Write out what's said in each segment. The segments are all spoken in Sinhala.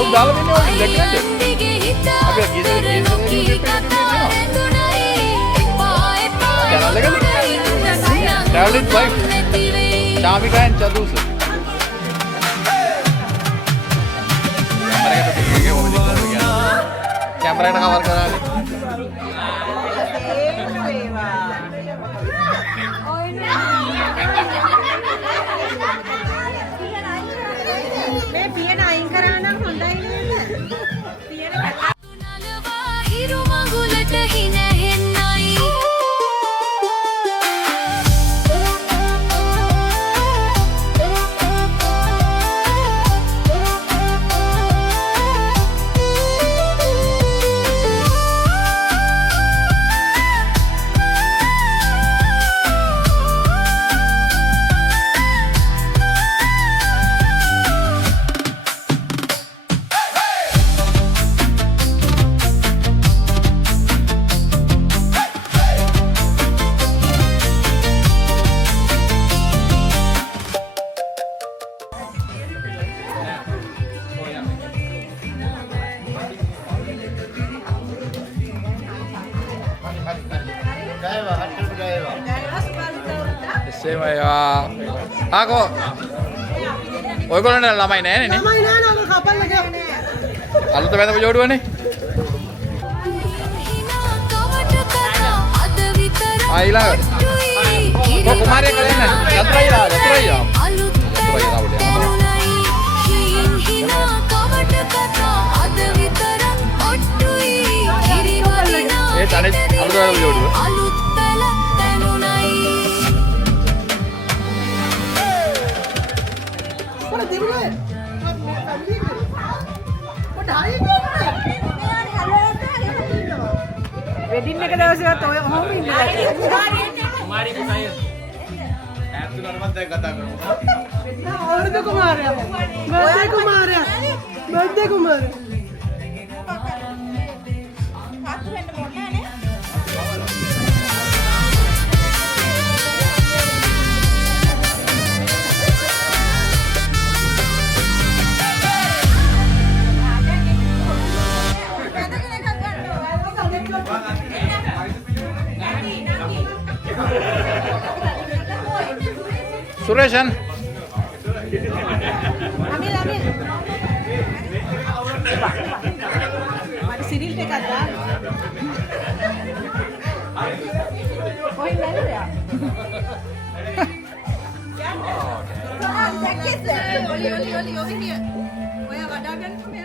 කණු දාලා දෙන්නේ ඔය දැක්කද? අපි ගිහින් channel එකද? Traveling wife. Shamika and Chadusa. Camera का कवर करा ले मैं पियन आइन कराना होंडा ही नहीं पियन हिरो मंगुलट ही नहीं नाई Ako, ඔය කොල්ලන්ට ළමයි නෑ නේ. ළමයි නෑ නෝ කපල් එක. අලුත බඳපු ජෝඩුවනේ. ඊළඟට. කුමාරයෙක් කලේ නෑ. යතුරයිලා. යතුරයිලා වලේ. ඒ තනේ අලුත බඳපු ජෝඩුව. वेडिंग එක දවසේවත් ඔය ඔහොම ඉන්නවා. කුමාරී කුසය. ඈත් නරමත් දැන් කතා කරමු. අවුරුදු කුමාරයා. බර්ත්ඩේ කුමාරයා. බර්ත්ඩේ කුමාරයා. පාතු වෙන්න මොන්නේ නේ? Sureshan. Amil. Mari Cyril te kata. Koi nahi ya. Oli ni. Oya wada gan me.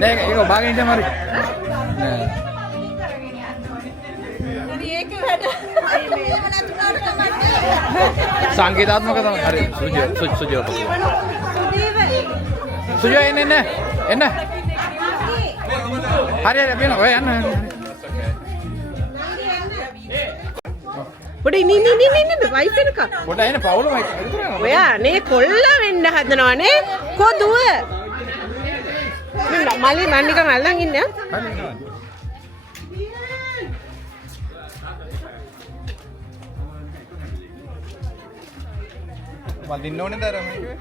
Nè, cái ba cái mari. Nè. සංකේතාත්මක තමයි. හරි. සුජිය. සුජිය එන්න. හරි අපි යනවා. ඔය යන්න. පොඩි නින්න වයිෆ් එක. පොඩ එන්න පවුලමයි. ඔයා නේ කොල්ල වෙන්න හදනවනේ. කොදුව. මල්ලි මන් නිකන් අල්ලන් ඉන්න. වදින්න ඕනේ දර මේක.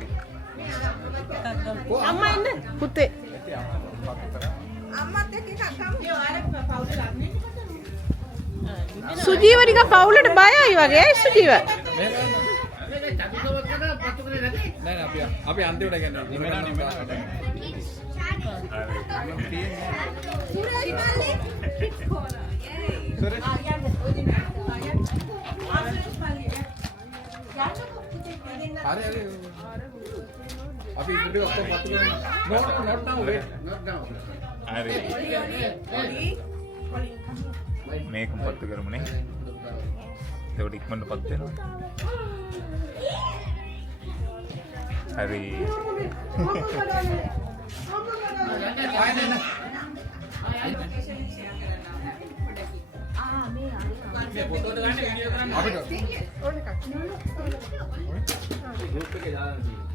අම්මා එන්න පුතේ. අම්මත් එක්ක එකක් ගමු. සුජීව නිකන් පවුලට බයයි වගේ. ඇයි සුජීව? නෑ අපි අන්තිමට ගන්නේ. නිමෙනා. අපි ඉදිරියට ඔක්කොම පත්තු කරනවා. not now wait. හරි. මේක පත්තු කරමුනේ. ඒකට ඉක්මනට පත්තු වෙනවා. හරි. මේ ෆොටෝ එක ගන්න වීඩියෝ කරන්න අපිට ඕන එකක් ගෲප් එකේ දාලා තියෙනවා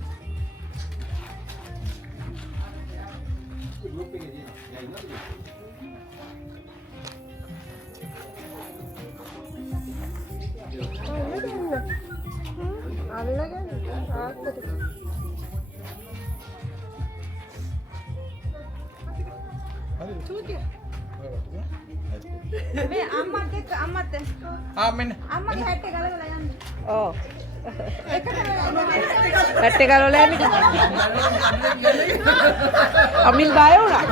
ගෲප් එකේ තියෙනවා මේ අම්මත් එක්ක අම්මත් මෙන්න අම්මගේ හැට් එක ගලවලා යන්න. ඔව්. පැට්ටේ ගලවලා යන්නේ. අමිල් බය වුණා.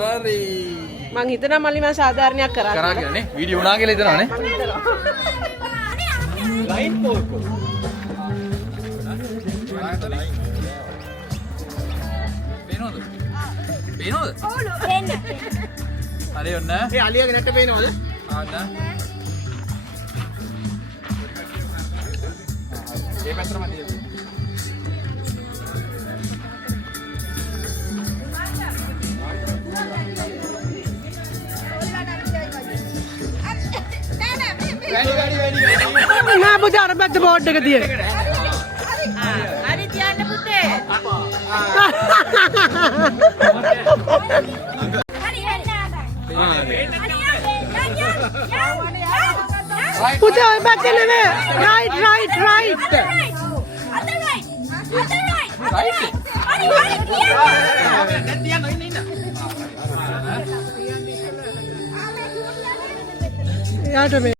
හරි මං හිතනවා මල්ලි මම සාධාරණයක් කරා කරා කියලා නේ වීඩියෝ උනා කියලා හිතනවානේ ලයින් පොල්කෝ පේනවද හරි ඔන්න ඒ අලියාගේ නැට්ට පේනවද ආන්න ඒ පැත්තටම දියද නෑ පුතේ අර පැත්ත බෝඩ් එක තියෙන. හරි තියන්න පුතේ. හරි පුතේ ඔය පැත්තේ නෙමෙයි. රයිට්. යාට මේ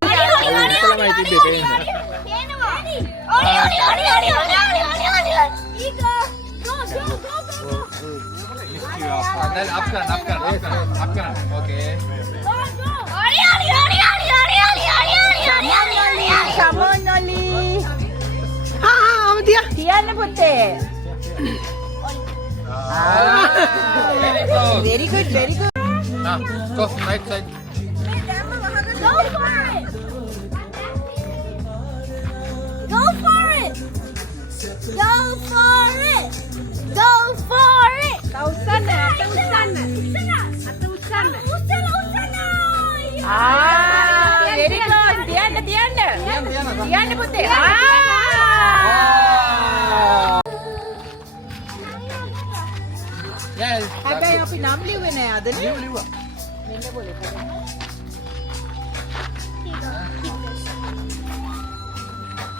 තියන්න පුතේ. very good. Go right side. Go for it. Go for it. Go for it. Go for it. Usana. Very good. Tiyanna putte. Yes. හැබැයි අපි නම් ලිව්වේ නෑ අද නේ. ලිව්වා. මෙන්න બોલે.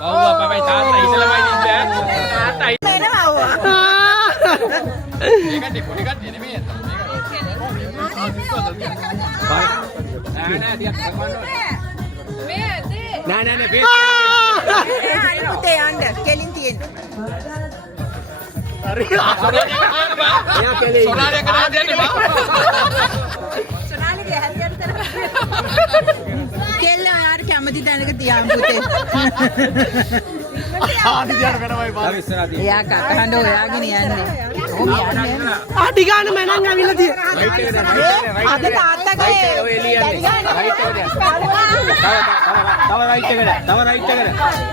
බවුවා බබයි තාත්තා ඉතලමයි ඉන්නේ. තාත්තා එනවා ආවා. මේකට පොඩි කට්ටිය නෙමෙයි අත. මේක. නෑ පුතේ යන්න කෙලින් තියෙන්න. හරි. එයා කෙලේ. සොනාලිය කරා දෙන්නේ බා. සොනාලිගේ හරියට කරා. කෙල්ල යාර කැමති තැනක තියාම් පුතේ. ආදි දිහාට කරවයි බා. එයා කකහඬ හොයාගෙන යන්නේ. ඔහොම යන්නේ. ආටි ගාන මනං ඇවිල්ලා තියෙන. අද තාත්තගේ ඔය එළියන්නේ. රයිට් එකට. තව රයිට් එකට.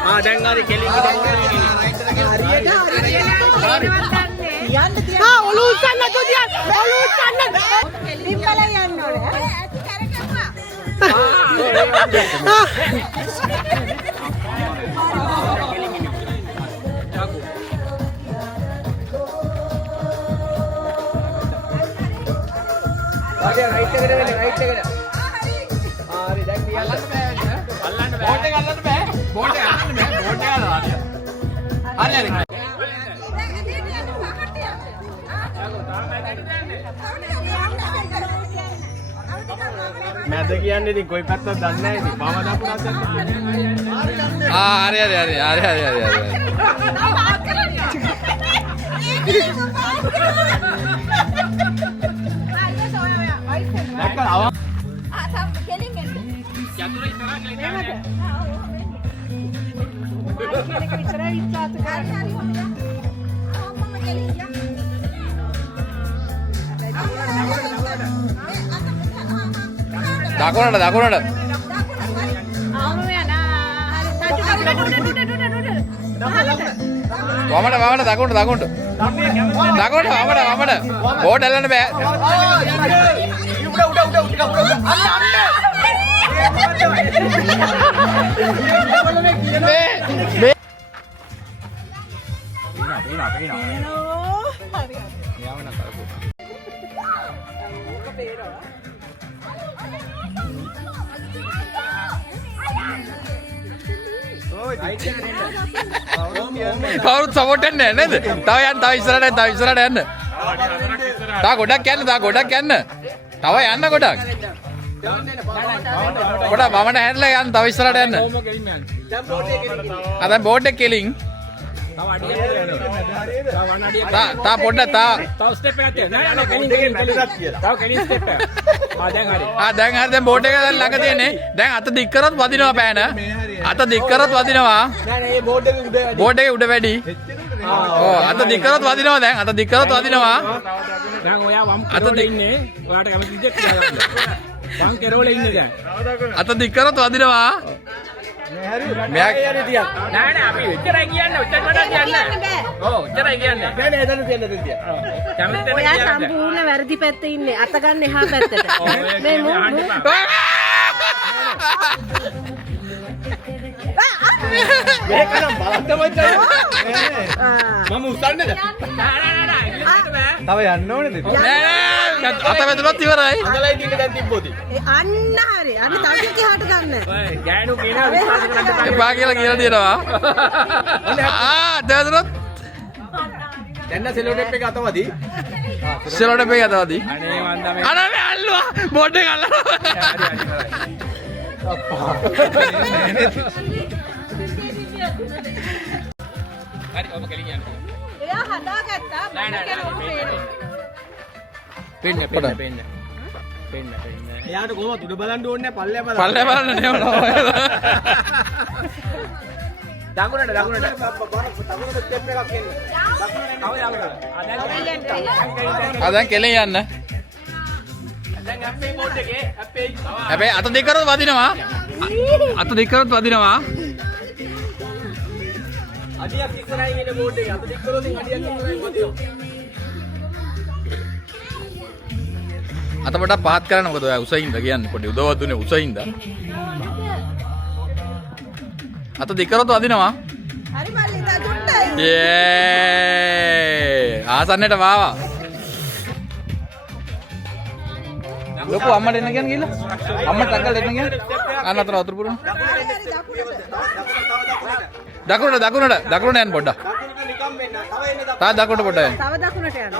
ආ දැන් ආදි කෙලින් ඔලු උස්සන්න නැතුව තියන්න. ඔලු උස්සන්න. ලිම්බල යන්න ඕනේ. ඇති කරකපා. රයිට් එකට වෙන්නේ රයිට් එකට. හරි දැන් කියන්න බෑ. අල්ලන්න බෑ. බෝට් එක අල්ලන්න බෑ. බෝට් එක අල්ලන්න බෑ. බෝට් එක අල්ලන්න. හරි. මැද කියන්නේ ඉතින් කොයි පැත්තද දන්නේ නැහැ ඉතින්. බව දකුණක් දන්නේ. හරි. දැක්කද? කෙලින් එන්න. යතුරු ඉස්සරහට දකුණට වමට දකුණට වමට බෝඩ් එල්ලන්න බෑ කවුරුත් සපෝට් වෙන්නේ නැහැ නේද? තව ඉස්සරහට යන්න. තව ගොඩක් යන්න. තව යන්න ගොඩක්. වමන හැරලා යන්න. තව ඉස්සරහට යන්න. දැන් බෝඩ් එක කෙලින්. තා පොඩ්ඩක් තව ස්ටෙප් එකක් තියෙනවා. දැන් හරි බෝඩ් එක දැන් ළඟ තියෙන්නේ. දැන් අත දික් කරොත් වදිනවා පෑන. අත දික් කරොත් වදිනවා. බෝඩ් එකේ උඩ වැඩි. අත දික් කරොත් වදිනවා දැන්. අත දික් කරොත් වදිනවා. දැන් ඔයා වම් කෙරවල ඉන්නේ. ඔයාට කැමති විදිහට කියලා ගන්න. වම් කෙරවල ඉන්නේ දැන්. අත දික් කරොත් වදිනවා. නෑ අපි උච්චරයි කියන්නේ. උච්චර වඩා කියන්නේ. ඔව් උච්චරයි කියන්නේ. නෑ එතන තියන්න දෙන්න. කැමති ඔයා සම්පූර්ණ වැරදි පැත්තේ ඉන්නේ. අත ගන්න එහා පැත්තට. මේ මේක නම් බලන්න මම උස්සන්නද? තව යන්න ඕනේද? නෑ අත වැදුනොත් ඉවරයි. අඟලයි දින්න දැන් තිබ්බොති. අන්න හරි. අන්න තව එහාට ගන්න. ඔය ගෑනු කියනවා විශ්වාස කරන්න එපා කියලා දෙනවා. දැවදුනොත් දැන් සෙලෝ ටේප් එක අතවදී. සෙලෝ ටේප් එක අතවදී. අනේ මන්ද මේ අනේ අල්ලුවා. බෝඩ් එක අල්ලනවා. හරි ඔබ කෙලින් යන්න. එයා හදාගත්තා. පෙන්න. එයාට කොහොමද උඩ බලන්න ඕනේ පල්ලෙය බලන්න. පල්ලෙය බලන්න නෙවෙයි. දකුණට ස්ටෙප් එකක් එන්න. දැන් කෙලෙන් යන්න. දැන් අපේ බෝඩ් එකේ අපේ හැබැයි අත දෙක කරොත් වදිනවා. අඩියක් ඉස්සරහින් ඉන්න බෝඩ් එකේ අත දික් කරොත් අඩියක් ඉස්සරහින් වදිනවා. අත පොඩක් පහත් කරන්න මොකද ඔයා උසින්ද කියන්නේ පොඩි උදව්වක් දුන්නේ උසින්ද. අත දෙක කරොත් වදිනවා. හරි මල්ලි දකුණට. ආසන්නට වාවා. ලොකු අම්මට එන්න කියන්නේ ගිහලා. අම්මට ටක්කල් එන්න කියන්නේ. අන්න අතර වතුර පුරන. දකුණට යන්න පොඩ්ඩක්. තා දකුණට පොඩ්ඩක් යන්න. තව දකුණට යන්න.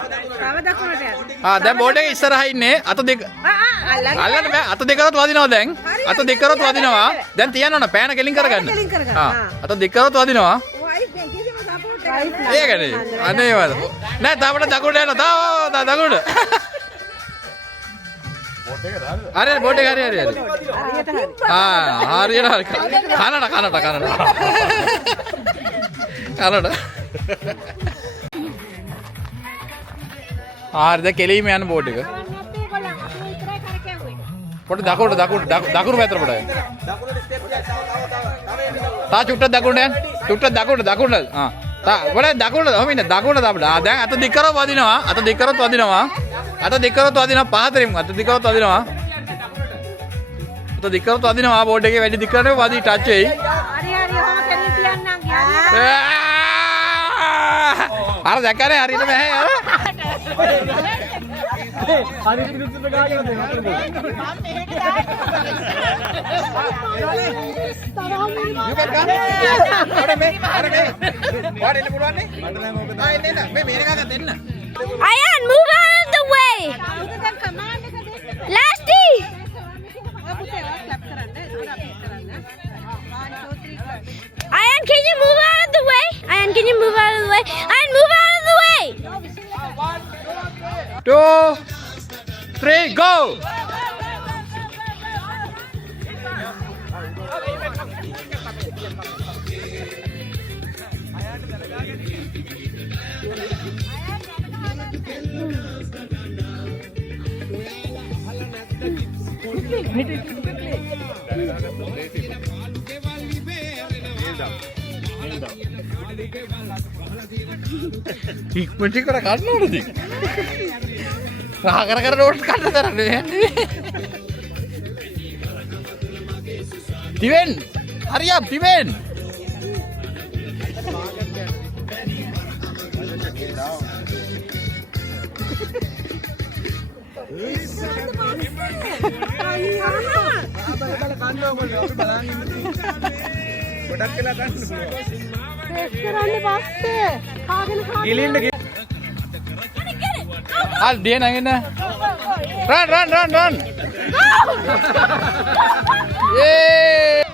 දැන් බෝඩ් එකේ ඉස්සරහා ඉන්නේ අත දෙක. අල්ලන්න බෑ. අත දෙක කරොත් වදිනවා දැන්. අත දෙක කරොත් වදිනවා. දැන් තියන්න ඕන පෑන කෙලින් කරගන්න. අත දෙක කරොත් වදිනවා. ඒකනේ. අනේ වද. නෑ තාමට දකුණට යන්න. තා දකුණට. අර බෝඩ් එක හරි. හරියට හරි. කනට. ආරද කෙලීම යන බෝඩ් එක. පොඩ දකුණට දකුණු පැත්තට පොඩ. තා චුට්ටක් දකුණට යන්න. දකුණට. තා පොඩ දකුණට. ඔහොම ඉන්න දකුණට දාපඩ. දැන් අත දික් කරව වදිනවා. පහතරින් අත දික් කරොත් වදිනවා. අත දික් කරොත් වදිනවා. බෝඩ් එකේ වැඩි දික් කරනකොට වදි ටච් වෙයි. හරි ඔහොම කෙලින් තියන්නම් අර දැක්කනේ හරියට බෑ අර. හරි පිටුත් ගාගෙන දෙන්න. Ayan, move out of the way. Lasty. Ayan, can you move out of the way? Ayan, can you move out of the way? Ayan, move out of the way. 2, 3, go! ඉක්මනට කර ගන්න ඕනද? රහ කර නෝට්ස් ගන්න තරන්නේ යන්නේ. තිවෙන් හරියම් තිවෙන්. Al dia nangin na. Run. Yay!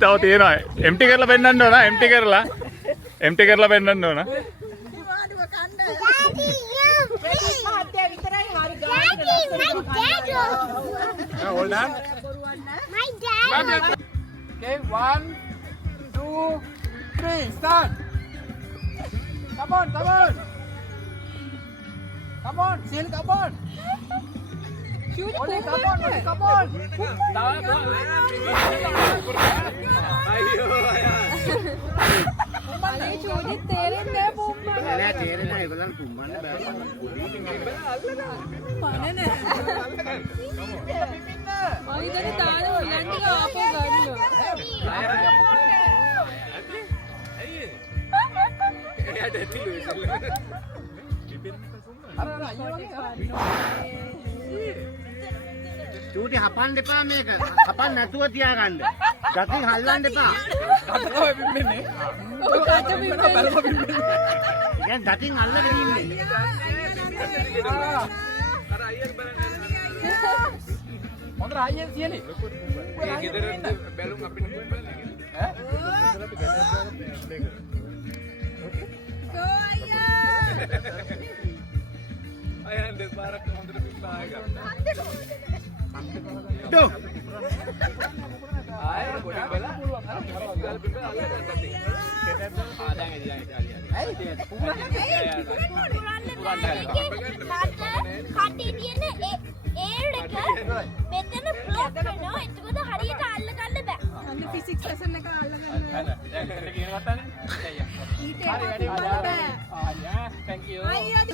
තව තියෙනවා empty කරලා පෙන්නන්න ඕන empty කරලා පෙන්නන්න ඕන hold on My dad. okay 1 2 3 start come on Sil come on Only come on චූටි හපන්න එපා මේක. හපන්න නැතුව තියාගන්න. ගතින් හල්ලන්න එපා. කටරෝ පිම්බෙන්නේ ඔය කට පිම්බෙන්නේ දැන් ගතින් අල්ලගෙන ඉන්නේ. අර අයියෙන් බලන්න හොඳට අයියෙන් සියලි ඒ ගෙදර බැලුම් අපිට ඈ අයන් දෙපාරක් හොඳට පිම්බා ගන්න ඩෝ ආයෙ ගොඩක් වෙලා පුළුවන් අර ගල් පිම්බලා අල්ලගන්න දැන් කටේ තියෙන එයර් එක මෙතන බ්ලොක් වෙනවා. එතකොට හරියට අල්ල ගන්න බෑ. අන්න ෆිසික්ස් ලෙසන් එක අල්ලගන්න. දැන් කියන වත්තනේ ඊට එහාට බලන්න බෑ. ආ thank you අයියා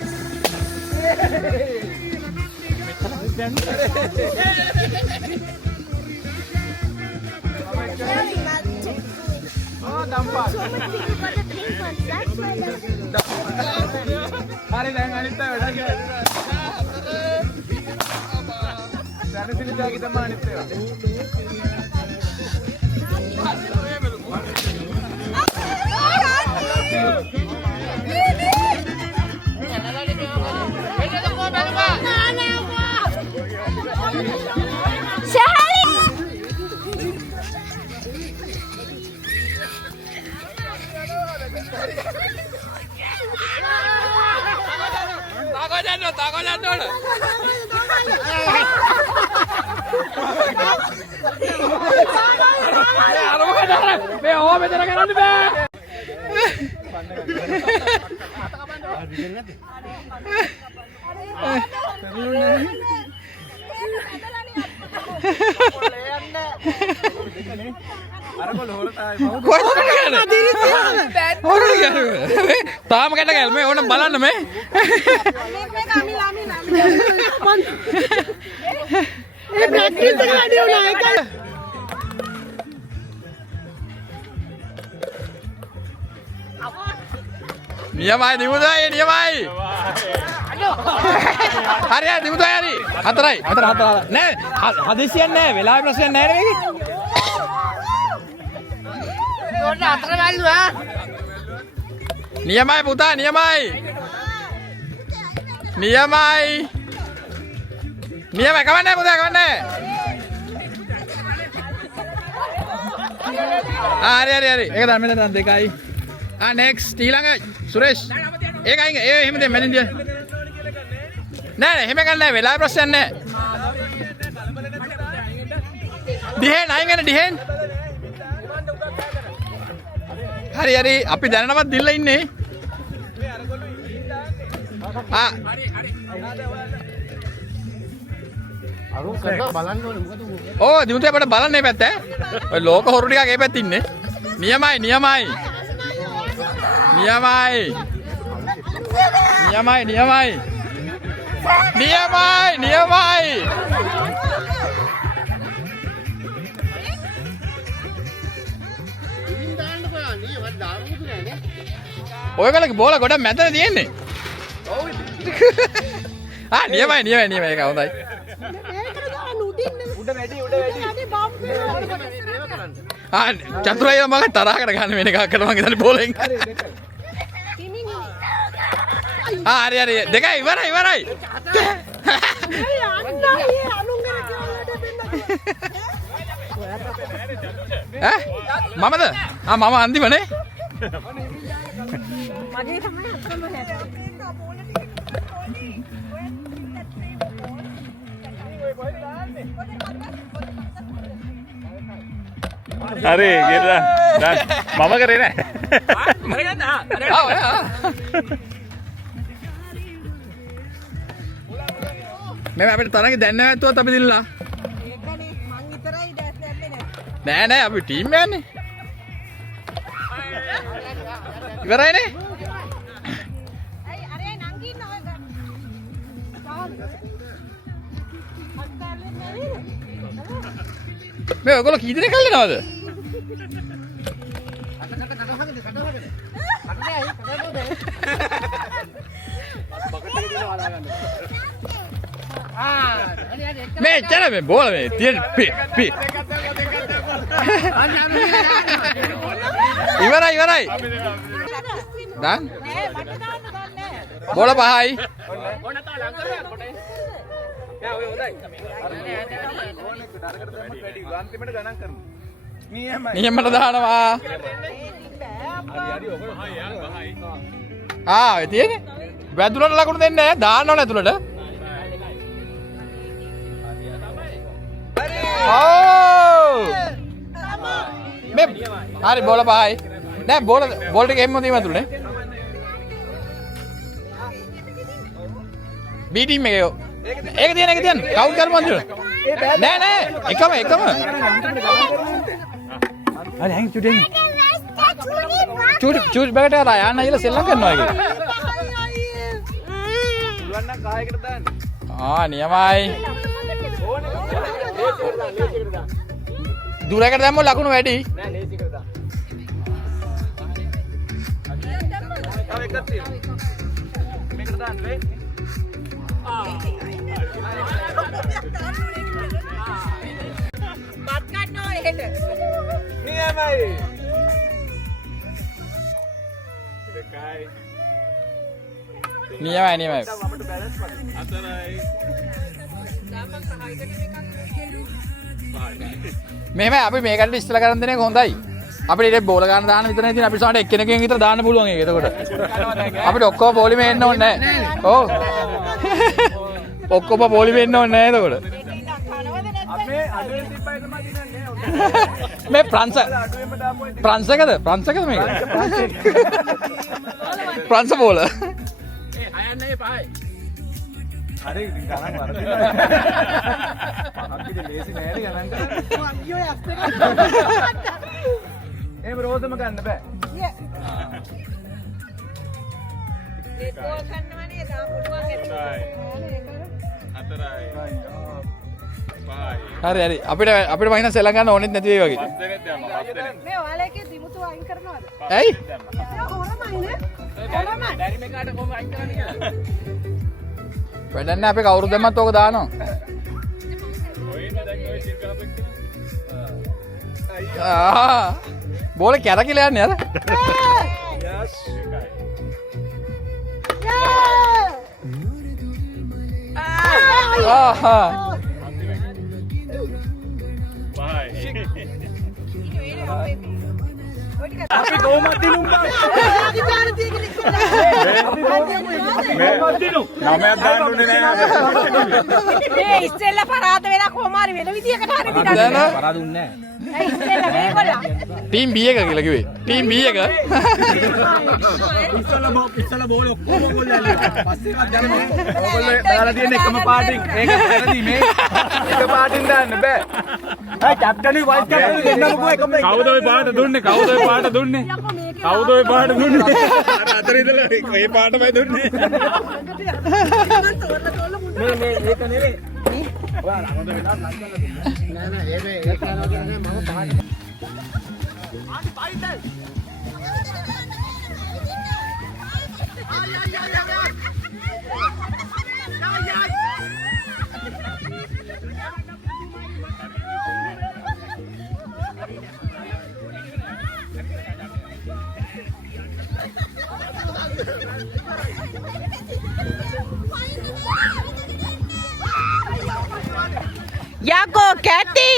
හරි දැන් අනිත් අය වැඩ කරලා දැනසිලි දාගි තමයි අනිත් ඒවා Tago jatuh. තාම කැට ගල් මේ ඕනම් බලන්න මේ ඒ ප්‍රැක්ටිස් එක වැඩි වුණා ඒක නියමයි දිමුතුයි නියමයි. හරි දිමුතුයි හරි. හතරයි. හතර නෑ හදිසියක් නෑ වෙලාවේ ප්‍රශ්නයක් නෑ නේ මේකේ. ඕන්න අතර බැලුවා. නියමයි පුතා නියමයි. නියමයි. නියමයි කවන්නේ පුතා කවන්නේ. හරි. ඒක තමයි මෙතන දෙකයි. next ඊළඟ සුරේෂ්. ඒකයි ඒ එහෙම දෙන්න මැදින් දිය. නෑ එහෙම ගන්න නෑ වෙලාවේ ප්‍රශ්නයක් නෑ. දිහෙන් අයින් වෙන දිහෙන්. හරි අපි දැනනවත් දිල්ලා ඉන්නේ. ඕ දිමුතේ අපිට බලන්න මේ පැත්ත ඈ. ඔය ලෝක හොරු ටිකක් ඒ පැත්තේ ඉන්නේ. නියමයි. නියමයි. ඔයගොල්ලෝ බෝල ගොඩ මැදට තියෙන්නේ. නියමයි ඒක හොඳයි. චතුරාර්ය මම තරහකට ගන්න වෙන එකක් කරනවා මං හිතන්නේ බෝලෙන්. හරි දෙකයි ඉවරයි. මමද? මම අන්තිමනේ. මගේ තමයි අතම හරි ගිරලා මම කරේ නෑ. මේ අපිට තරගේ දැන් නැවතුවත් අපි දිනලා. ඒකනේ මං විතරයි ඩැස් දැම්මේ නෑ අපි ටීම් යන්නේ. ඉවරයිනේ. අරේ නංගි ඉන්න ඔය ගන්න. මේ ඔයගොල්ලෝ කී දෙනෙක් අල්ලනවද? මේ චර මේ බෝල මේ තියෙන පි ඉවරයි දාන්න බෝල පහයි නියමට දානවා. තියෙන්නේ වැදුරට ලකුණු දෙන්නේ නැහැ දාන්න ඕන ඇතුළට. මේ හරි බෝල පහයි නෑ බෝල් ටික එහෙම තියෙම ඇතුළේ. බී ටීම් එකේ ඒක තියන්න කවුන්ට් කරමු අන්තිමට. නෑ එකම හරි හැංගි චූටි බගට අර යන්න ඉල සෙල්ලම් කරනවා ඒක. නියමයි. දුරකට දැම්මොත් ලකුණු වැඩි. නියමයි. මෙහෙම අපි මේකට ඉස්සල කරන් දෙන එක හොඳයි. අපිට ඉතින් බෝල ගන්න දාන්න විතරනේ තියෙන. අපි සමහරට එක්කෙනෙක්ගෙන් විතර දාන්න පුළුවන් ඒක. එතකොට අපිට ඔක්කොම පොලිමේ එන්න ඕනේ නැහැ. ඔව්. ඔක්කොම පොලිමේ එන්න ඕනේ නැහැ එතකොට. මේ ප්‍රංශ එකද මේක? ප්‍රංශ බෝල. අයන්නේ පහයි. හරි ඉතින් ගණන් වරදිනවා. අපිට ලේසි නෑනේ ගණන් කරන්න. අයියෝ ඇත්තට. එහෙම රෝසම ගන්න බෑ. ඒ ගෝල් ගන්නවනේ තා පුළුවන් ඒක. හරි අපිට වහින සෙල්ලම් ගන්න ඕනෙත් නැති වෙයි වගේ. මේ ඔයාලගේ දිමුතු ඇයි වැඩන්න අපේ කවුරු දෙමත් ඕක දානවා බෝල කැරකිලා යන්නේ අර අපි කොහොමද දිනුම්බා නමයක් දාන්න උනේ නෑ මේ ඉස්සෙල්ලා පරාද වෙලා කොහොම හරි වෙන විදියකට හරි දිනන්න. පරාදුන්නේ ඒ ඉස්සෙල්ලා මේගොල්ලෝ. ටීම් B එක කියලා කිව්වේ ටීම් B එක ඉස්සලා බෝල ඔක්කොම ගෝල් ඇල්ලුවා. පස්සේ එකක් දැම්මා. ඔයගොල්ලෝ දාලා තියෙන එකම පාටින් ඒක වැරදි මේ. එක පාටින් දාන්න බෑ. අය කැප්ටන් වයිස් කැප්ටන් දෙන්නකෝ එකම එක. කවුද ඔය පාට දුන්නේ කවුද ඔය පාට දුන්නේ කවුද ඔය පාට දුන්නේ අර අතර ඉඳලා ඒ පාටමයි දුන්නේ මේ ඒක නෙවෙයි. ඔයාලා හොඳ වෙලාවට ලං කරලා දුන්නා. නෑ ඒක යනවා කියන්නේ මම පාට. ආදි පයිතල්. යකෝ කැටි.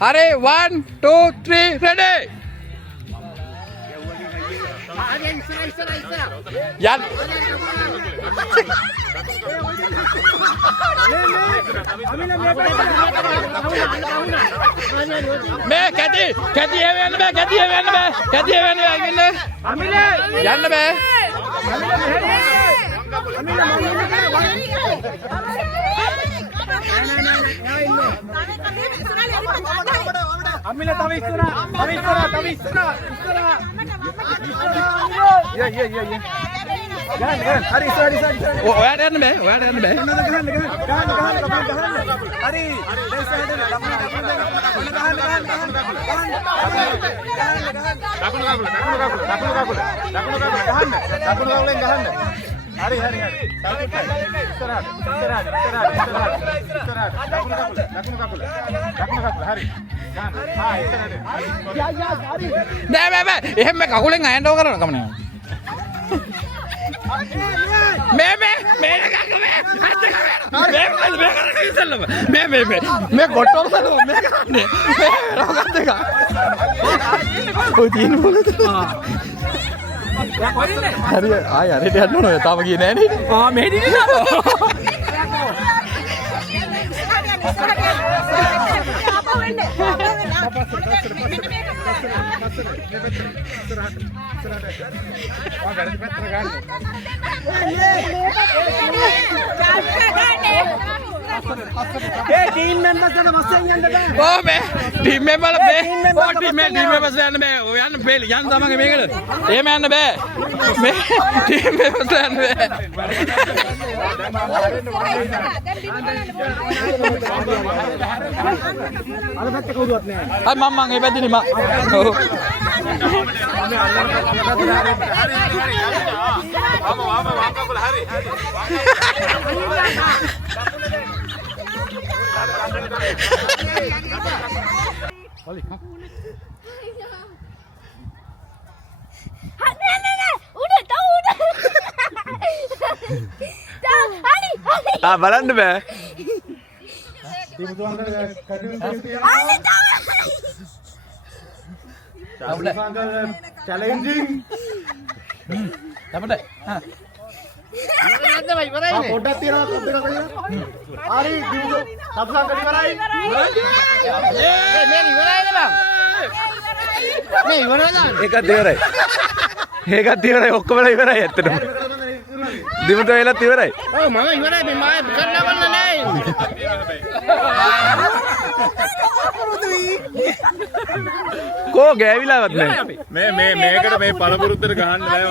හරි 1 2 3 ready යන් මේ කැටි හැවෙන්න බෑ කැටි හැවෙන්න බෑ කැටි හැවෙන්න බෑ කිල්ල අමිලේ යන්න බෑ අමිල තව ඉස්සරහ තව ඉස්සරහ ය ගන්න හරි ඉස්සරහ ඔයාට යන්න බෑ ගහන්න හරි නෑ එහෙම කකුලෙන් අයන්න කරන කමනේ මේ ගොට්ටොර සලුව මේ කරන්නේ රවගත් එක ඔය තියෙන මොකද හරි ආය අරට යන්න ඕනේ තාම ගියේ නෑ නේද මෙහෙදි ඒ ටීම් මෙම්බර්ස් වල මස්සෙන් යන්න බෑ. ඕ මේ ටීම් මෙම්බර්ලා බෑ. ඔය ටීම් මෙම්බර්ස් යන්න බෑ. ඔය යන්න බෑ. යන්න තමන්ගේ මේකට. එහෙම යන්න බෑ. මේ ටීම් මෙම්බර්ස් යන්න බෑ. මම මේ පැත්තේ මම. ඔව්. බලන්න බෑ. චැලෙන්ජින් අපිට පොඩ්ඩක් තියනවා කප් එක කරලා. හරි දිමුතු සබ්සන් කරලා ඉවරයි. ඒකත් ඉවරයි. ඒකත් ඉවරයි. ඔක්කොමලා ඉවරයි ඇත්තටම. දිමුතු වෙලත් ඉවරයි. ඔව් මම ඉවරයි මේ මම කරන්න නෑ. කෝ ගෑවිලාවත් නෑ. මේකට මේ පළපුරුද්දට ගහන්න බෑ